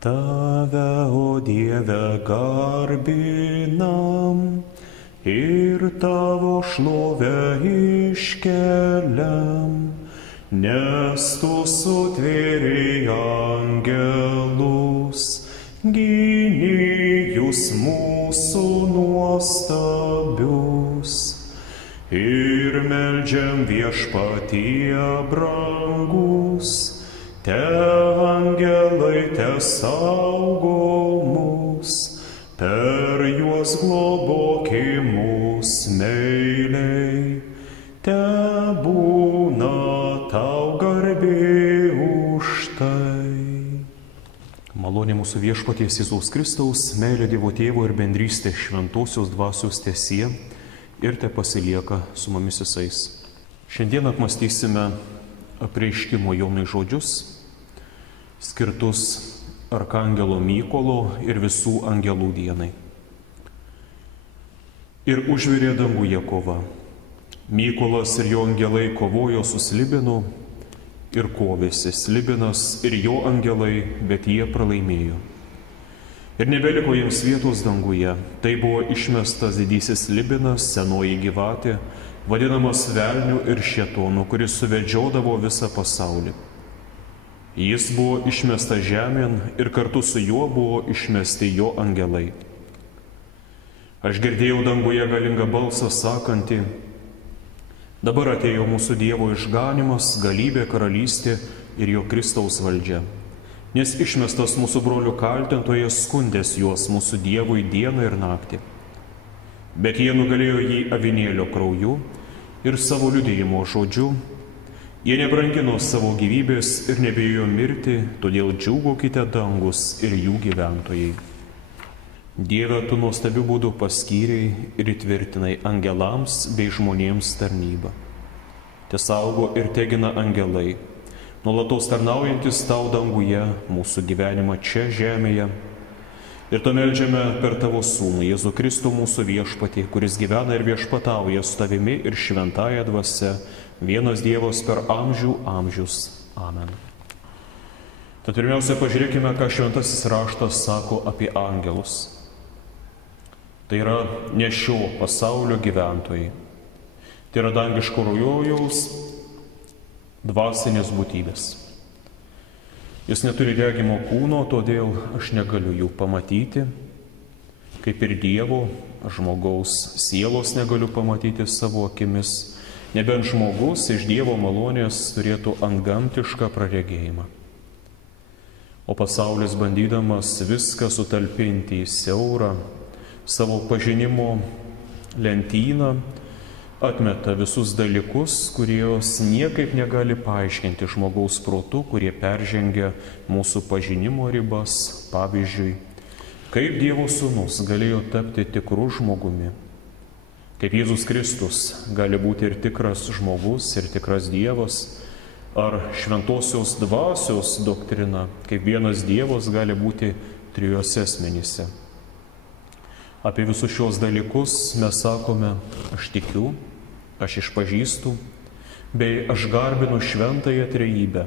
Tave, o Dieve, garbinam ir tavo šlovę iškeliam, nes tu sutvėrei angelus, gynėjus mūsų nuostabius. Ir meldžiam Viešpatie brangus, te angelai te saugo mus, per juos globoki mus meiliai, te būna tau garbė už tai. Malonė mūsų Viešpaties Jėzaus Kristaus, meilė Dievo Tėvo ir bendrystė Šventosios Dvasios teesie ir te pasilieka su mumis visais. Šiandien apmąstysime apreiškimo Jonui žodžius, skirtus Arkangelo Mykolo ir visų angelų dienai. Ir užvirė danguje kova. Mykolas ir jo angelai kovojo su Slibinu ir kovėsi Slibinas ir jo angelai, bet jie pralaimėjo. Ir nebeliko jiems vietos danguje. Tai buvo išmestas didysis Slibinas, senoji gyvatė, vadinamas velniu ir šėtonu, kuris suvedžiodavo visą pasaulį. Jis buvo išmestas žemėn ir kartu su juo buvo išmesti jo angelai. Aš girdėjau danguje galingą balsą sakantį: dabar atėjo mūsų Dievo išganimas, galybė, karalystė ir jo Kristaus valdžia. Nes išmestas mūsų brolių kaltintojas skundės juos mūsų Dievui dieną ir naktį. Bet jie nugalėjo jį avinėlio krauju ir savo liudijimo žodžiu. Jie nebrangino savo gyvybės ir nebijojo mirti, todėl džiūgaukite dangus ir jų gyventojai. Dieve, tu nuostabių būdų paskyrei ir įtvirtinai angelams bei žmonėms tarnybą. Te saugo ir tegina angelai, nuolatos tarnaujantis tau danguje, mūsų gyvenimą čia žemėje. Ir to meldžiame per tavo Sūnų Jėzų Kristų mūsų Viešpatį, kuris gyvena ir viešpatauja su tavimi ir šventąja dvasia, vienas Dievas per amžių amžius. Amen. Tad pirmiausia, pažiūrėkime, ką šventasis raštas sako apie angelus. Tai yra ne šio pasaulio gyventojai. Tai yra dangiško rojaus dvasinės būtybės. Jis neturi regimo kūno, todėl aš negaliu jų pamatyti, kaip ir Dievo, žmogaus sielos negaliu pamatyti savo akimis, nebent žmogus iš Dievo malonės turėtų antgamtišką praregėjimą. O pasaulis, bandydamas viską sutalpinti į siaurą savo pažinimo lentyną, atmeta visus dalykus, kurios niekaip negali paaiškinti žmogaus protu, kurie peržengia mūsų pažinimo ribas. Pavyzdžiui, kaip Dievo Sūnus galėjo tapti tikru žmogumi, kaip Jėzus Kristus gali būti ir tikras žmogus, ir tikras Dievas, ar šventosios dvasios doktrina, kaip vienas Dievas gali būti trijose asmenyse. Apie visus šios dalykus mes sakome: aš tikiu, aš išpažįstu, bei aš garbinu šventąją trejybę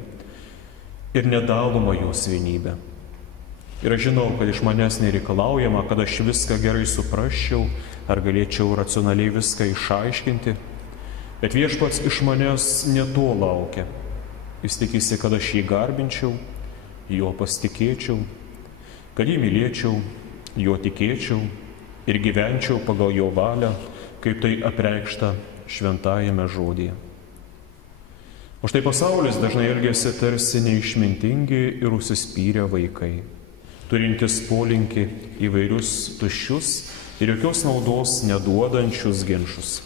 ir nedalomą jos vienybę. Ir aš žinau, kad iš manęs nereikalaujama, kad aš viską gerai suprasčiau, ar galėčiau racionaliai viską išaiškinti, bet Viešpats iš manęs ne to laukia. Jis tikisi, kad aš jį garbinčiau, juo pasitikėčiau, kad jį mylėčiau, juo tikėčiau ir gyvenčiau pagal jo valią, kaip tai apreikšta šventajame žodyje. O štai pasaulis dažnai elgiasi tarsi neišmintingi ir užsispyrę vaikai, turintys polinkį įvairius tuščius ir jokios naudos neduodančius ginčus.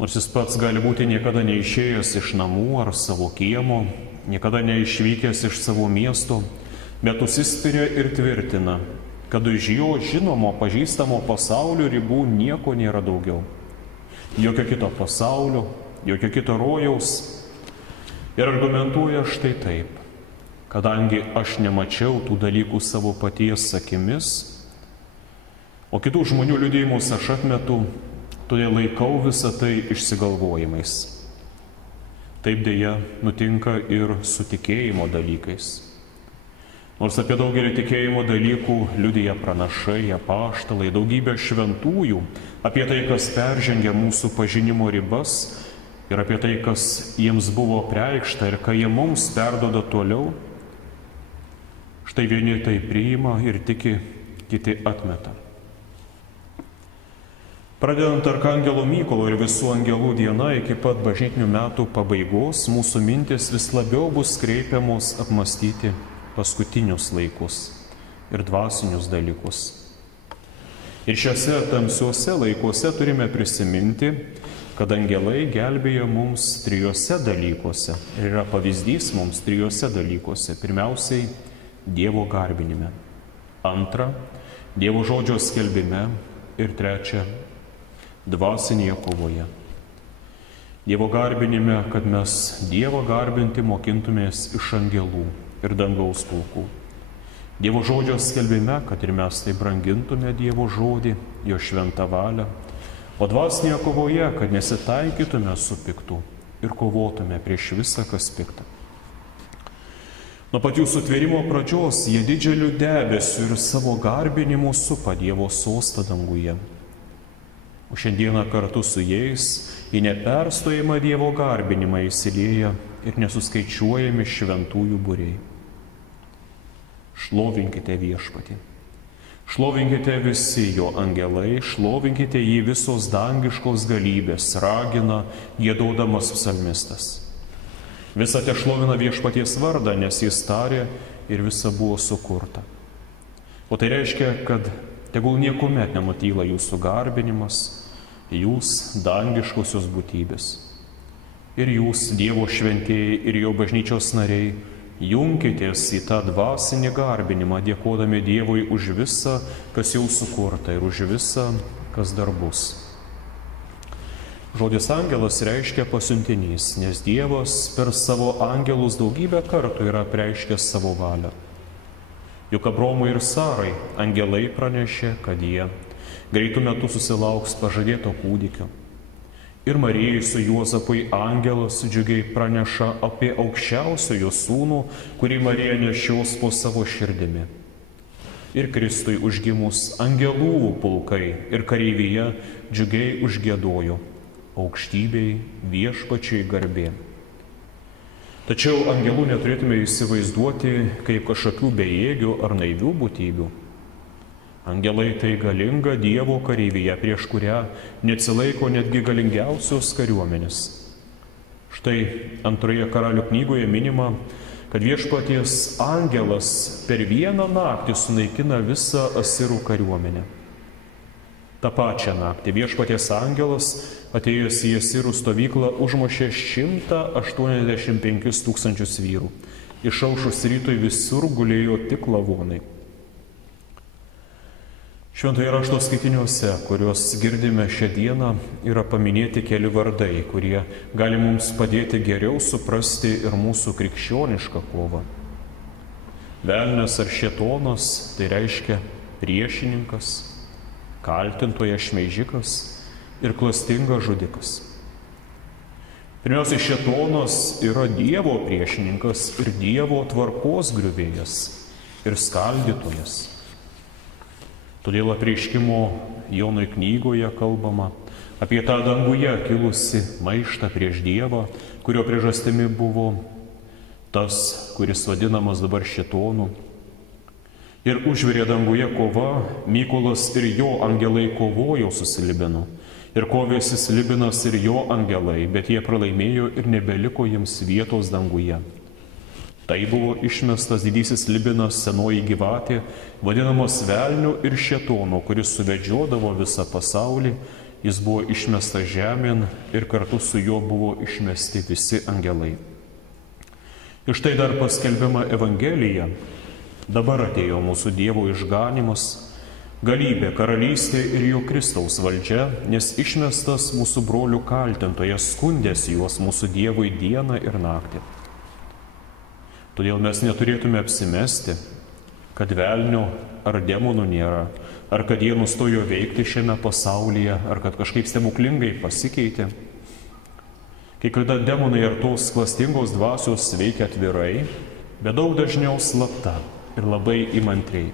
Nors jis pats gali būti niekada neišėjęs iš namų ar savo kiemo, niekada neišvykęs iš savo miesto, bet užsispiria ir tvirtina, kad už jo žinomo, pažįstamo pasaulio ribų nieko nėra daugiau. Jokio kito pasaulio, jokio kito rojaus. Ir argumentuoja štai taip: kadangi aš nemačiau tų dalykų savo paties akimis, o kitų žmonių liudijimus aš atmetu, todėl laikau visą tai išsigalvojimais. Taip dėja nutinka ir su tikėjimo dalykais. Nors apie daugelį tikėjimo dalykų liudija pranašai, apaštalai, daugybė šventųjų, apie tai, kas peržengia mūsų pažinimo ribas ir apie tai, kas jiems buvo preikšta ir ką jie mums perdoda toliau, štai vieni tai priima ir tiki, kiti atmeta. Pradedant Arkangelo Mykolo ir visų angelų diena iki pat bažnytinių metų pabaigos, mūsų mintis vis labiau bus kreipiamos apmastyti paskutinius laikus ir dvasinius dalykus. Ir šiuose tamsiuose laikuose turime prisiminti, kad angelai gelbėja mums trijose dalykuose ir yra pavyzdys mums trijose dalykuose. Pirmiausiai, Dievo garbinime. Antra, Dievo žodžio skelbime. Ir trečia, dvasinėje kovoje. Dievo garbinime, kad mes Dievą garbinti mokintumės iš angelų ir dangaus pulkų. Dievo žodžio skelbime, kad ir mes tai brangintume Dievo žodį, jo šventą valią. O dvasinėje kovoje, kad nesitaikytume su piktu ir kovotume prieš visą, kas pikta. Nuo pat jų sutvėrimo pradžios jie didžiuliu debesiu ir savo garbinimu supa Dievo sostą danguje. O šiandieną kartu su jais į neperstojimą Dievo garbinimą įsilieja ir nesuskaičiuojami šventųjų būriai. Šlovinkite viešpatį. Šlovinkite visi jo angelai, šlovinkite jį visos dangiškos galybės, ragina giedodamas psalmistas. Visa te šlovina viešpaties vardą, nes jis tarė ir visa buvo sukurta. O tai reiškia, kad tegul niekuomet nenutyla jūsų garbinimas, jūs dangiškosios būtybės. Ir jūs, Dievo šventieji ir jo bažnyčios nariai, junkitės į tą dvasinį garbinimą, dėkodami Dievui už visą, kas jau sukurta ir už visą, kas dar bus. Žodis angelas reiškia pasiuntinys, nes Dievas per savo angelus daugybę kartų yra apreiškęs savo valią. Juk Abromui ir Sarai angelai pranešė, kad jie greitų metų susilauks pažadėto kūdikio. Ir Marijai su Juozapui angelas džiugiai praneša apie aukščiausiojo sūnų, kurį Marija nešios po savo širdimi. Ir Kristui užgimus angelų pulkai ir kareivyje džiugiai užgiedojo. Aukštybei viešpačiai garbė. Tačiau angelų neturėtume įsivaizduoti kaip kažkokių bejėgių ar naivių būtybių. Angelai tai galinga Dievo kareivyje, prieš kurią neatsilaiko netgi galingiausios kariuomenės. Štai antroje Karalių knygoje minima, kad viešpaties angelas per vieną naktį sunaikina visą asirų kariuomenę. Ta pačią naktį viešpaties angelas atėjęs į asirų stovyklą užmušė 185 000 vyrų. Išaušus rytui visur gulėjo tik lavonai. Šventojo rašto skaitiniuose, kuriuos girdime šią dieną, yra paminėti keli vardai, kurie gali mums padėti geriau suprasti ir mūsų krikščionišką kovą. Velnias ar šėtonas tai reiškia priešininkas, kaltintojas šmeižikas ir klastingas žudikas. Pirmiausia, šėtonas yra Dievo priešininkas ir Dievo tvarkos griuvėjas ir skaldytojas. Todėl apreiškimo Jonui knygoje kalbama apie tą danguje kilusi maištą prieš Dievą, kurio priežastimi buvo tas, kuris vadinamas dabar šėtonu. Ir užvirė danguje kova, Mykolas ir jo angelai kovojo su Slibinu. Ir kovėsi Slibinas ir jo angelai, bet jie pralaimėjo ir nebeliko jiems vietos danguje. Tai buvo išmestas didysis Slibinas, senoji gyvatė, vadinamas velniu ir šėtonu, kuris suvedžiodavo visą pasaulį. Jis buvo išmestas žemėn ir kartu su juo buvo išmesti visi angelai. Ir štai dar paskelbiama Evangelija. Dabar atėjo mūsų Dievo išganimas, galybė, karalystė ir jo Kristaus valdžia, nes išmestas mūsų brolių kaltintojas, skundėsi juos mūsų Dievui dieną ir naktį. Todėl mes neturėtume apsimesti, kad velnio ar demonų nėra, ar kad jie nustojo veikti šiame pasaulyje, ar kad kažkaip stebuklingai pasikeitė. Kai kada demonai ar tos klastingos dvasios veikia atvirai, bet daug dažniau slapta, ir labai įmantriai.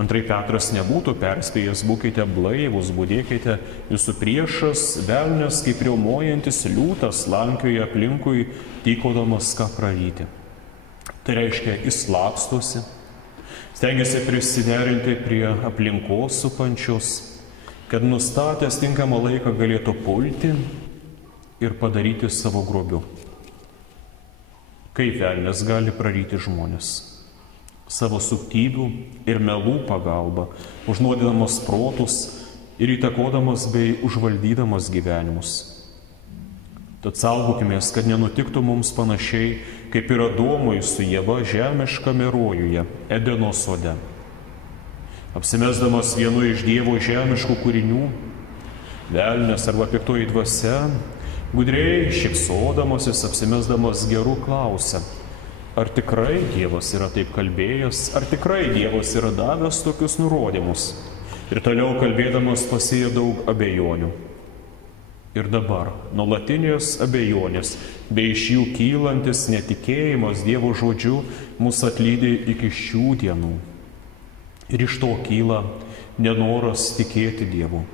Antrai Petras nebūtų perspėjęs, būkite blaivūs, budėkite, jūsų priešas, velnias, kaip riaumojantis liūtas, lankioja aplinkui, tykodamas ką praryti. Tai reiškia, jis slapstosi, stengiasi prisiderinti prie aplinkos supančios, kad nustatęs tinkamą laiką galėtų pulti ir padaryti savo grobiu. Kaip velnias gali praryti žmonės? Savo subtybių ir melų pagalba, užnuodydamas protus ir įtakodamas bei užvaldydamas gyvenimus. Tad saugokimės, kad nenutiktų mums panašiai, kaip ir Adomui su Ieva žemiškame rojuje, Edeno sode. Apsimesdamas vienu iš Dievo žemiškų kūrinių, velnias arba piktoji dvasia, gudriai šypsodamasis, apsimesdamas geru klausia, ar tikrai Dievas yra taip kalbėjęs, ar tikrai Dievas yra davęs tokius nurodymus. Ir toliau kalbėdamas pasėja daug abejonių. Ir dabar nuolatinės abejonės, bei iš jų kylantis netikėjimas Dievo žodžiu mus atlydi iki šių dienų. Ir iš to kyla nenoras tikėti Dievu.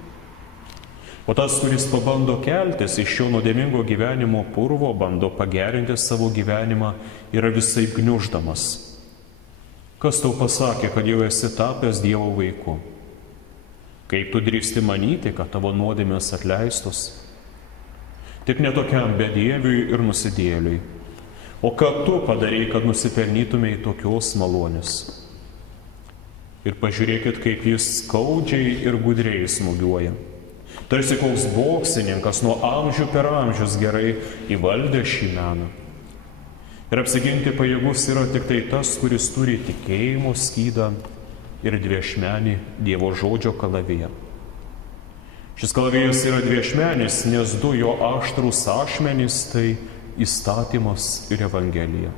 O tas, kuris pabando keltis iš šio nuodėmingo gyvenimo purvo, bando pagerinti savo gyvenimą, yra visai gniuždamas. Kas tau pasakė, kad jau esi tapęs Dievo vaiku? Kaip tu drįsti manyti, kad tavo nuodėmės atleistos? Tik netokiam bedieviui ir nusidėliui. O ką tu padarei, kad nusipelnytumei tokios malonės? Ir pažiūrėkit, kaip jis skaudžiai ir gudriai smūgiuoja. Tarsi koks boksininkas nuo amžių per amžius gerai įvaldė šį meną. Ir apsiginti pajėgus yra tik tai tas, kuris turi tikėjimo skydą ir dviešmenį Dievo žodžio kalaviją. Šis kalavijas yra dviešmenis, nes du jo aštrūs ašmenys tai įstatymas ir Evangelija.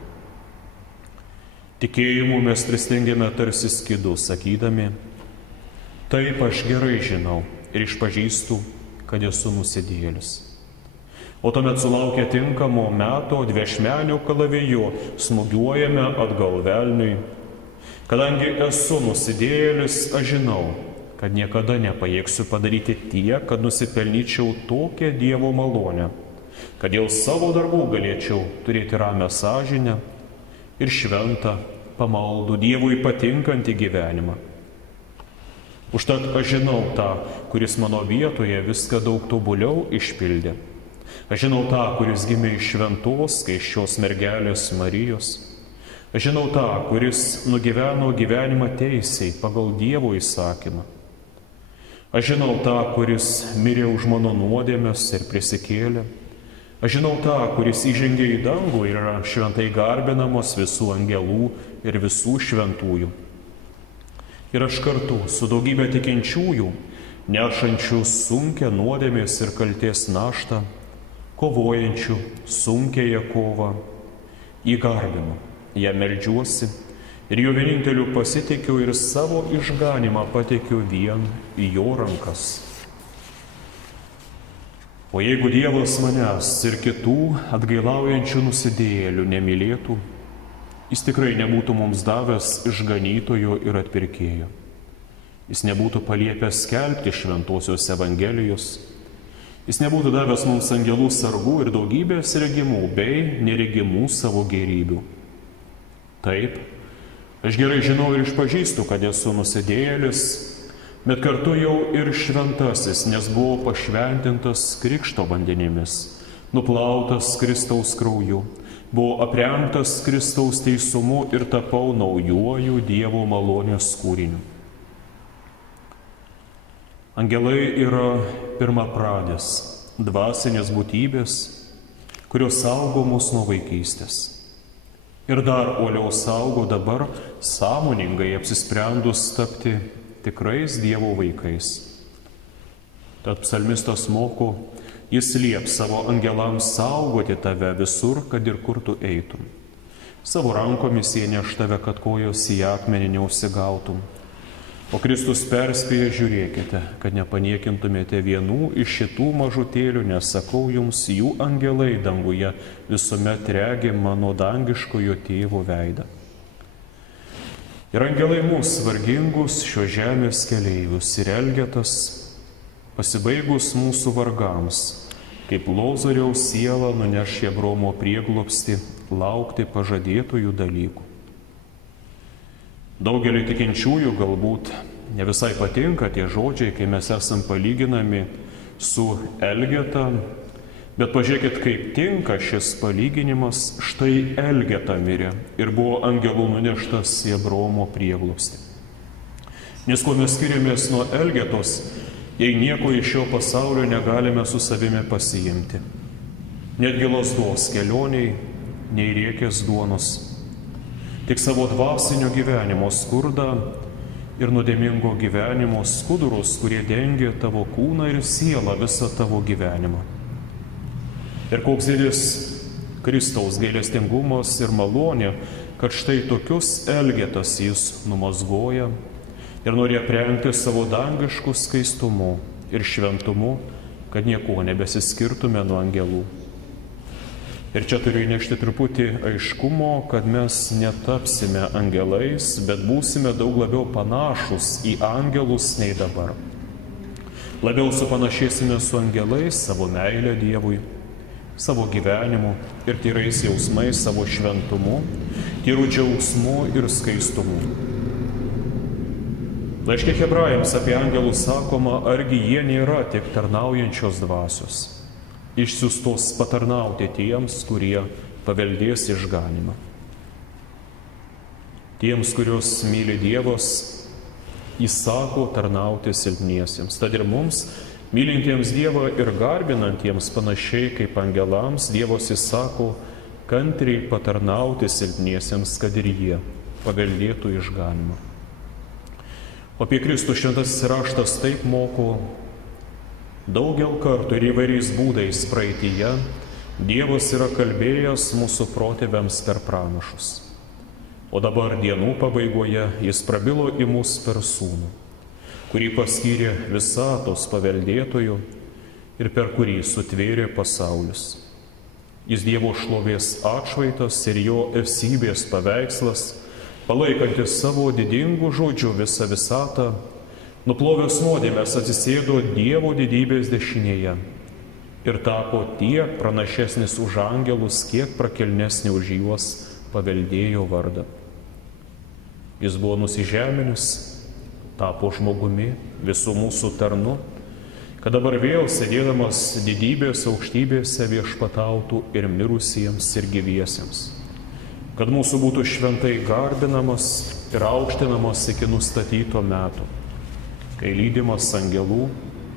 Tikėjimu mes pristengiame tarsi skydu, sakydami, taip aš gerai žinau ir išpažįstu, kad esu nusidėjėlis. O tuomet sulaukę tinkamo meto dviešmenio kalaviju smūgiuojame atgal velniui. Kadangi esu nusidėjėlis, aš žinau, kad niekada nepajėgsiu padaryti tiek, kad nusipelnyčiau tokią Dievo malonę, kad dėl savo darbų galėčiau turėti ramią sąžinę ir šventą, pamaldų, Dievui patinkantį gyvenimą. Užtat aš žinau tą, kuris mano vietoje viską daug tobuliau išpildė. Aš žinau tą, kuris gimė iš šventos, skaisčios mergelės Marijos. Aš žinau tą, kuris nugyveno gyvenimą teisiai pagal Dievo įsakymą. Aš žinau tą, kuris mirė už mano nuodėmes ir prisikėlė. Aš žinau tą, kuris įžengė į dangų ir yra šventai garbinamos visų angelų ir visų šventųjų. Ir aš kartu su daugybė tikinčiųjų, nešančių sunkią nuodėmės ir kaltės naštą, kovojančių sunkiąją kovą, jį garbinu, ją meldžiuosi ir jo vieninteliu pasitikiu ir savo išganimą pateikiu vien į jo rankas. O jeigu Dievas manęs ir kitų atgailaujančių nusidėjėlių nemylėtų, jis tikrai nebūtų mums davęs išganytojo ir atpirkėjo. Jis nebūtų paliepęs skelbti šventosios Evangelijos. Jis nebūtų davęs mums angelų sargų ir daugybės regimų bei neregimų savo gėrybių. Taip, aš gerai žinau ir išpažįstu, kad esu nusidėjėlis, bet kartu jau ir šventasis, nes buvo pašventintas krikšto vandenimis, nuplautas Kristaus krauju, buvo aprengtas Kristaus teisumu ir tapau naujuoju Dievo malonės kūriniu. Angelai yra pirmapradės, dvasinės būtybės, kurios saugo mus nuo vaikystės. Ir dar uoliau saugo dabar sąmoningai apsisprendus tapti tikrais Dievo vaikais. Tad psalmistas moko, jis lieps savo angelams saugoti tave visur, kad ir kur tu eitum. Savo rankomis jie neš tave, kad kojos į akmenį neužsigautum. O Kristus perspėja, žiūrėkite, kad nepaniekintumėte vienų iš šitų mažutėlių, nes sakau jums, jų angelai danguje visuomet regi mano dangiškojo tėvo veidą. Ir angelai mūsų vargingus šio žemės keleivius ir elgetas, pasibaigus mūsų vargams, kaip Lozoriaus siela nuneš į Abraomo prieglobstį laukti pažadėtųjų dalykų. Daugelį tikinčiųjų galbūt ne visai patinka tie žodžiai, kai mes esam palyginami su Elgeta, bet pažiūrėkit, kaip tinka šis palyginimas. Štai Elgeta mirė ir buvo angelų nuneštas į Abraomo prieglobstį. Nes kuo mes skiriamės nuo Elgetos, jei nieko iš šio pasaulio negalime su savimi pasiimti. Netgi lazdos kelioniai, nei riekės duonos. Tik savo dvasinio gyvenimo skurdą ir nuodėmingo gyvenimo skudurus, kurie dengia tavo kūną ir sielą visą tavo gyvenimą. Ir koks didelis Kristaus gailestingumas ir malonė, kad štai tokius elgetas jis numazgoja ir nori aprengti savo dangišku skaistumu ir šventumu, kad nieko nebesiskirtume nuo angelų. Ir čia turiu įnešti truputį aiškumo, kad mes netapsime angelais, bet būsime daug labiau panašus į angelus nei dabar. Labiau supanašėsime su angelais savo meilę Dievui, savo gyvenimu ir tyrais jausmais, savo šventumu, tyrų džiaugsmu ir skaistumu. Laiške Hebrajams apie angelus sakoma, argi jie nėra tik tarnaujančios dvasios, išsiųstos patarnauti tiems, kurie paveldės išganymą. Tiems, kurios myli Dievas, įsako tarnauti silpniesiems. Tad ir mums, mylintiems Dievą ir garbinantiems panašiai kaip angelams, Dievas įsako kantriai patarnauti silpniesiems, kad ir jie paveldėtų išganymą. O apie Kristų šventasis raštas taip moko: daugel kartų ir įvairiais būdais praeityje Dievas yra kalbėjęs mūsų protėviams per pranašus. O dabar dienų pabaigoje jis prabilo į mus per Sūnų, kurį paskyrė visatos paveldėtojų ir per kurį sutvėrė pasaulius. Jis Dievo šlovės atšvaitas ir jo esybės paveikslas, palaikantis savo didingų žodžių visą visatą, nuplovęs nuodėmes atsisėdo Dievo didybės dešinėje ir tapo tiek pranašesnis už angelus, kiek prakilnesnį už juos paveldėjo vardą. Jis buvo nusižeminęs, tapo žmogumi, visų mūsų tarnu, kad dabar vėl sėdėdamas didybės aukštybėse viešpatautų ir mirusiems, ir gyviesiems, kad mūsų būtų šventai garbinamas ir aukštinamas iki nustatyto meto, kai lydimas angelų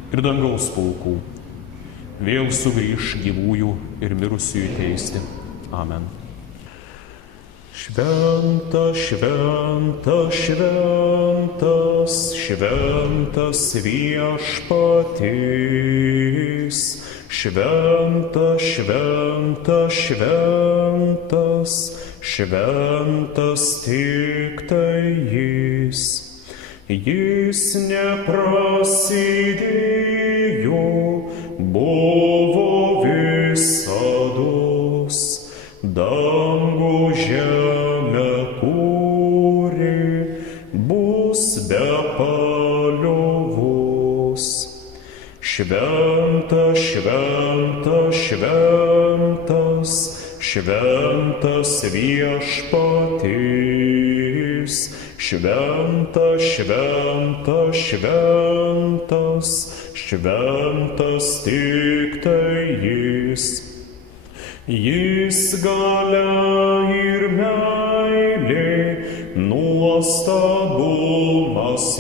ir dangaus pulkų vėl sugrįš gyvųjų ir mirusiųjų teisti. Amen. Šventas, šventas, šventas, šventas viešpatis, šventas, šventas, šventas, šventas tik tai jis. Jis neprasidėjo, buvo visados, dangų žemę kūrė, bus be paliovos. Šventas, šventas, šventas, šventas viešpatis, šventas, šventas, šventas, šventas tik tai jis. Jis galia ir meilė, nuostabumas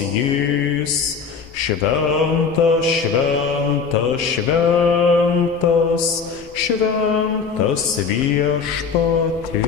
jis. Šventas, šventas, šventas, šventas viešpatis.